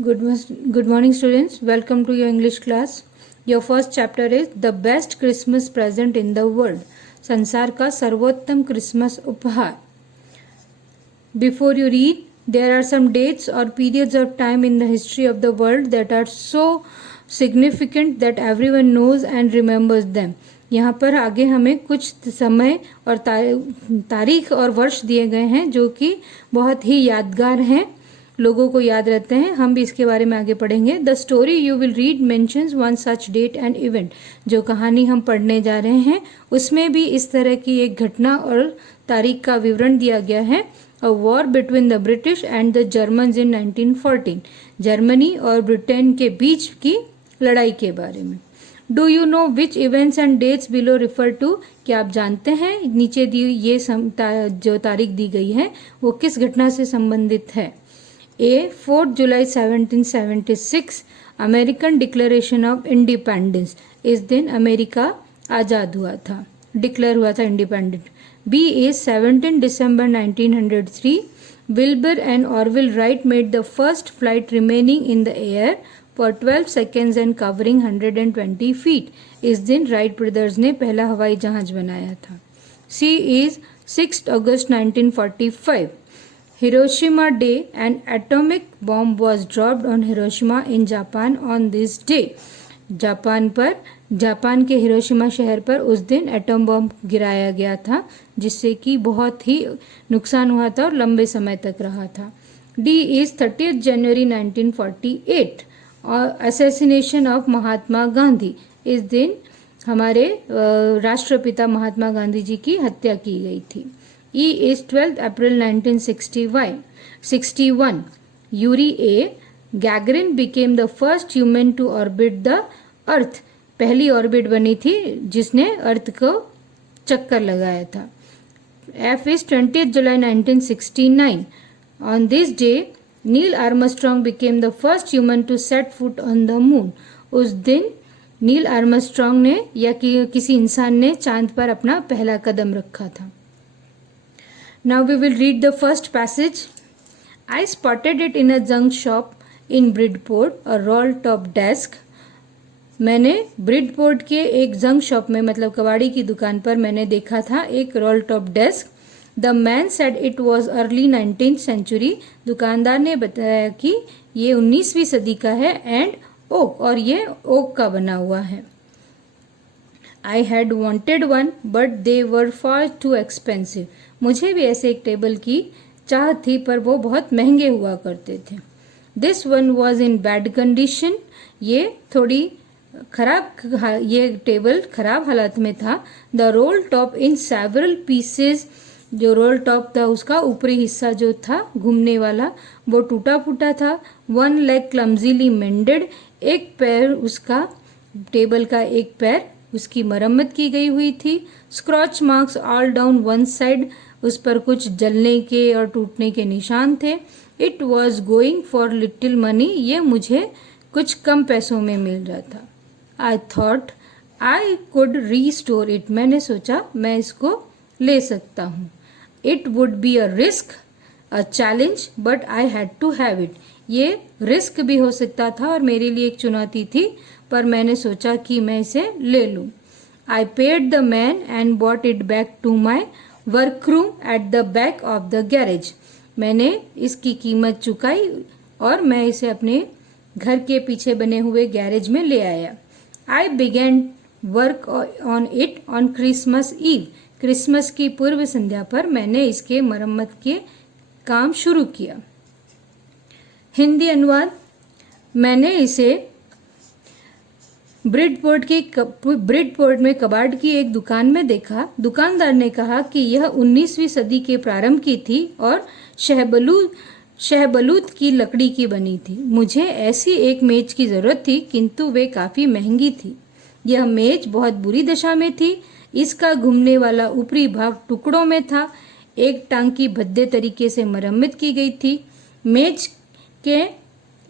Good morning, students. Welcome to your English class. Your first chapter is The Best Christmas Present in the World. संसार का सर्वोत्तम Christmas उपहार. Before you read, there are some dates or periods of time in the history of the world that are so significant that everyone knows and remembers them. यहाँ पर आगे हमें कुछ समय और तारीख और वर्ष दिए गए हैं जो कि बहुत ही यादगार हैं, लोगों को याद रहते हैं. हम भी इसके बारे में आगे पढ़ेंगे. The story you will read mentions one such date and event. जो कहानी हम पढ़ने जा रहे हैं उसमें भी इस तरह की एक घटना और तारीख का विवरण दिया गया है. A war between the British and the Germans in 1914. Germany और ब्रिटेन के बीच की लड़ाई के बारे में. Do you know which events and dates below refer to. क्या आप जानते हैं नीचे दी ये जो तारीख दी गई है वो किस घटना से संबंधित है. A. 4 July 1776 American declaration of independence. इस दिन अमेरिका आज़ाद हुआ था, डिक्लेयर हुआ था independent. B. is 17 December 1903 Wilbur and Orville right made the first flight remaining in the air for 12 seconds and covering 120 feet. इस दिन राइट ब्रदर्स ने पहला हवाई जहाज बनाया था. C. is 6 August 1945 Hiroshima Day. An atomic bomb was dropped on Hiroshima in Japan on this day. Japan के Hiroshima शहर पर उस दिन एटम बम गिराया गया था जिससे कि बहुत ही नुकसान हुआ था और लंबे समय तक रहा था. D is 30th January 1948 assassination of Mahatma Gandhi. इस दिन हमारे राष्ट्रपिता महात्मा गांधी जी की हत्या की गई थी. E is 12th April 1961 Yuri A. Gagarin became the first human to orbit the Earth. पहली ऑर्बिट बनी थी जिसने अर्थ को चक्कर लगाया था. F is 20th July 1969 On this day Neil Armstrong became the first human to set foot on the moon. उस दिन नील आर्मस्ट्रॉन्ग ने या किसी इंसान ने चांद पर अपना पहला कदम रखा था. Now we will read the first passage. I spotted it in a junk shop in Bridport, a roll-top desk. मैंने ब्रिडपोर्ट के एक जंक शॉप में मतलब कबाड़ी की दुकान पर मैंने देखा था एक role top desk. The man said it was early 19th century. दुकानदार ने बताया कि ये 19वीं सदी का है एंड ओक और ये ओक का बना हुआ है. I had wanted one but they were far too expensive. मुझे भी ऐसे एक टेबल की चाह थी पर वो बहुत महंगे हुआ करते थे. This one was in bad condition. ये थोड़ी खराब ये टेबल खराब हालत में था. The roll top in several pieces. जो रोल टॉप था उसका ऊपरी हिस्सा जो था घूमने वाला वो टूटा फूटा था. One leg clumsily mended. एक पैर उसका टेबल का एक पैर उसकी मरम्मत की गई हुई थी. Scratch marks all down one side. उस पर कुछ जलने के और टूटने के निशान थे. It was going for little money. ये मुझे कुछ कम पैसों में मिल रहा था. I thought I could restore it. मैंने सोचा मैं इसको ले सकता हूँ. It would be a risk a challenge but I had to have it. ये रिस्क भी हो सकता था और मेरे लिए एक चुनौती थी पर मैंने सोचा कि मैं इसे ले लूं. I paid the man and bought it back to my workroom at the back of the garage. मैंने इसकी कीमत चुकाई और मैं इसे अपने घर के पीछे बने हुए गैरेज में ले आया. I began work on it on Christmas eve. Christmas की पूर्व संध्या पर मैंने इसके मरम्मत के काम शुरू किया. हिंदी अनुवाद. मैंने इसे ब्रिडपोर्ट में कबाड़ की एक दुकान में देखा. दुकानदार ने कहा कि यह 19वीं सदी के प्रारंभ की थी और शहबलूत की लकड़ी की बनी थी. मुझे ऐसी एक मेज की जरूरत थी किंतु वे काफी महंगी थी. यह मेज बहुत बुरी दशा में थी. इसका घूमने वाला ऊपरी भाग टुकड़ों में था. एक टांग की भद्दे तरीके से मरम्मत की गई थी. मेज के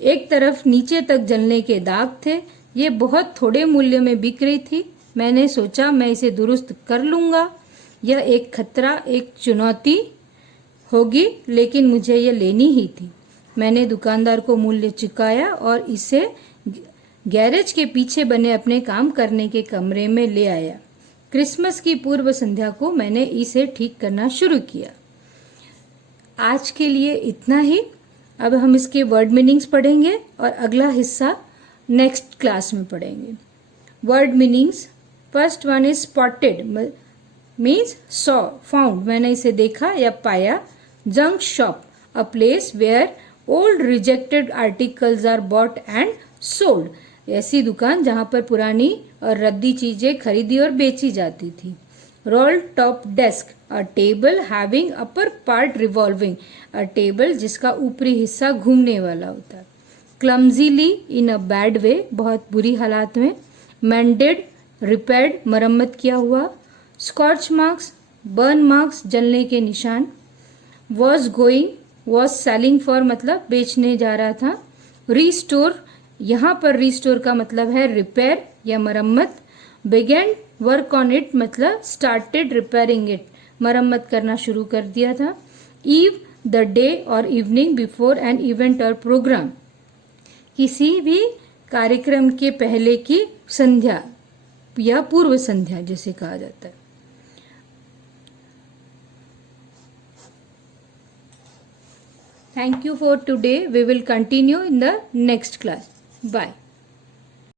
एक तरफ नीचे तक जलने के दाग थे. ये बहुत थोड़े मूल्य में बिक रही थी. मैंने सोचा मैं इसे दुरुस्त कर लूँगा. यह एक खतरा, एक चुनौती होगी लेकिन मुझे ये लेनी ही थी. मैंने दुकानदार को मूल्य चुकाया और इसे गैरेज के पीछे बने अपने काम करने के कमरे में ले आया। क्रिसमस की पूर्व संध्या को मैंने इसे ठीक करना शुरू किया। आज के लिए इतना ही। अब हम इसके वर्ड मीनिंग्स पढ़ेंगे और अगला हिस्सा नेक्स्ट क्लास में पढ़ेंगे। Word meanings, first one is spotted means saw, found मैंने इसे देखा या पाया। Junk shop, a place where old rejected articles are bought and sold, ऐसी दुकान जहां पर पुरानी और रद्दी चीजें खरीदी और बेची जाती थी। रोल टॉप डेस्क, अ table having upper part revolving, अ टेबल जिसका ऊपरी हिस्सा घूमने वाला होता है। क्लमजीली, इन अ बैड वे, बहुत बुरी हालात में। मेंडेड, रिपेयर्ड, मरम्मत किया हुआ। स्कॉच मार्क्स, बर्न मार्क्स, जलने के निशान। Was going, was selling for मतलब बेचने जा रहा था। रीस्टोर, यहाँ पर रीस्टोर का मतलब है रिपेयर या मरम्मत। बिगेन वर्क ऑन इट मतलब स्टार्टेड रिपेयरिंग इट, मरम्मत करना शुरू कर दिया था। ईव, द डे और इवनिंग बिफोर एन इवेंट और प्रोग्राम, किसी भी कार्यक्रम के पहले की संध्या या पूर्व संध्या जिसे कहा जाता है। Thank you for today. We will continue in the next class. Bye.